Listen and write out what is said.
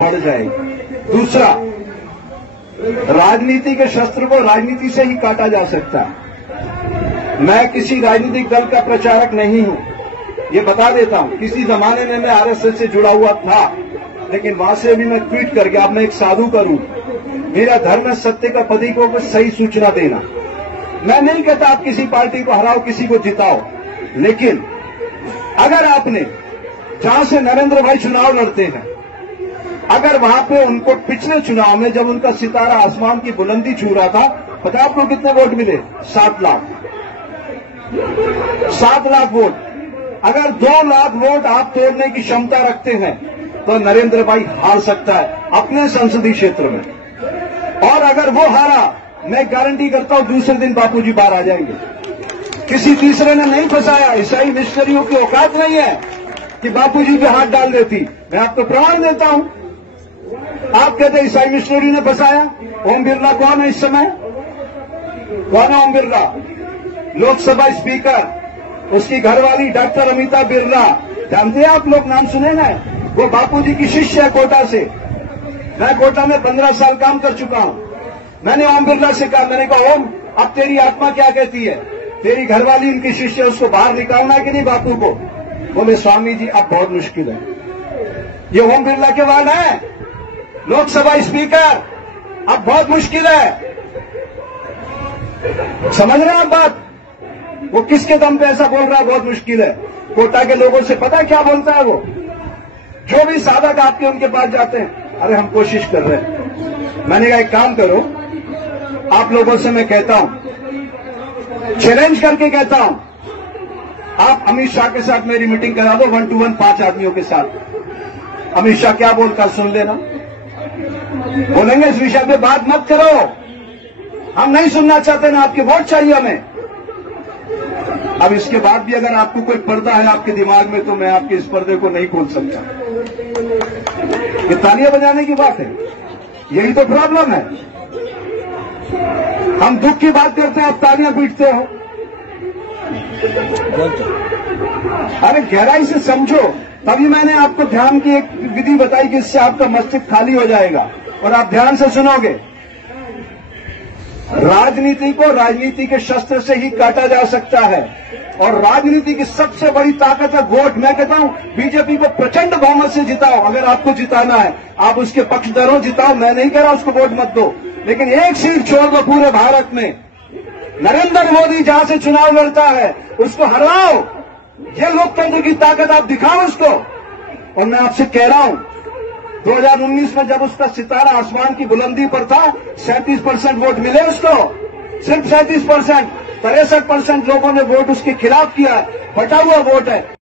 बढ़ जाएगी। दूसरा, राजनीति के शस्त्र को राजनीति से ही काटा जा सकता है। मैं किसी राजनीतिक दल का प्रचारक नहीं हूं, ये बता देता हूं। किसी जमाने में मैं आरएसएस से जुड़ा हुआ था, लेकिन वहां से भी मैं ट्वीट करके अब मैं एक साधु का रूप। मेरा धर्म है सत्य का प्रतीकों को सही सूचना देना। मैं नहीं कहता आप किसी पार्टी को हराओ, किसी को जिताओ, लेकिन अगर आपने जहां से नरेंद्र भाई चुनाव लड़ते हैं, अगर वहां पे उनको पिछले चुनाव में जब उनका सितारा आसमान की बुलंदी छू रहा था, पता आपको कितने वोट मिले? 7 लाख। 7 लाख वोट। अगर 2 लाख वोट आप तोड़ने की क्षमता रखते हैं तो नरेंद्र भाई हार सकता है अपने संसदीय क्षेत्र में। और अगर वो हारा, मैं गारंटी करता हूं दूसरे दिन बापूजी बाहर आ जाएंगे। किसी तीसरे ने नहीं फंसाया। ईसाई मिशनरियों की औकात नहीं है कि बापूजी पे हाथ डाल देती। मैं आपको प्रमाण देता हूं। आप कहते ईसाई मिशनरी ने फंसाया। ओम बिरला कौन है इस समय? कौन है ओम बिरला? लोकसभा स्पीकर, उसकी घरवाली डॉक्टर अमिता बिरला, जानते हैं आप लोग? नाम सुने ना? वो बापूजी की शिष्य है कोटा से। मैं कोटा में 15 साल काम कर चुका हूं। मैंने ओम बिरला से कहा, मैंने कहा ओम, अब तेरी आत्मा क्या कहती है? तेरी घरवाली इनकी शिष्य, उसको बाहर निकालना है कि नहीं बापू को? बोले स्वामी जी अब बहुत मुश्किल है। ये ओम बिरला के वर्ड है, लोकसभा स्पीकर, अब बहुत मुश्किल है। समझ रहे हैं आप बात? वो किसके दम पे ऐसा बोल रहा है बहुत मुश्किल है? कोटा के लोगों से पता क्या बोलता है वो? जो भी साधक आपके उनके पास जाते हैं, अरे हम कोशिश कर रहे हैं। मैंने कहा एक काम करो, आप लोगों से मैं कहता हूं, चैलेंज करके कहता हूं, आप अमित शाह के साथ मेरी मीटिंग करा दो 1 to 1 5 आदमियों के साथ। अमित शाह क्या बोलता सुन लेना। बोलेंगे इस विषय पे बात मत करो, हम नहीं सुनना चाहते ना, आपके वोट चाहिए हमें। अब इसके बाद भी अगर आपको कोई पर्दा है आपके दिमाग में, तो मैं आपके इस पर्दे को नहीं खोल सकता। ये तालियां बजाने की बात है, यही तो प्रॉब्लम है। हम दुख की बात करते हैं, आप तालियां पीटते हो। अरे गहराई से समझो, तभी मैंने आपको ध्यान की एक विधि बताई कि इससे आपका मस्तिष्क खाली हो जाएगा और आप ध्यान से सुनोगे। राजनीति को राजनीति के शस्त्र से ही काटा जा सकता है, और राजनीति की सबसे बड़ी ताकत है वोट। मैं कहता हूं बीजेपी को प्रचंड बहुमत से जिताओ। अगर आपको जिताना है, आप उसके पक्षधरों जिताओ, मैं नहीं कह रहा उसको वोट मत दो, लेकिन एक सीट छोड़ दो पूरे भारत में। नरेंद्र मोदी जहां से चुनाव लड़ता है उसको हराओ। ये लोकतंत्र की ताकत आप दिखाओ उसको। और मैं आपसे कह रहा हूं, 2019 में जब उसका सितारा आसमान की बुलंदी पर था, 37% वोट मिले उसको, सिर्फ 37%। 63% लोगों ने वोट उसके खिलाफ किया, बटा हुआ वोट है।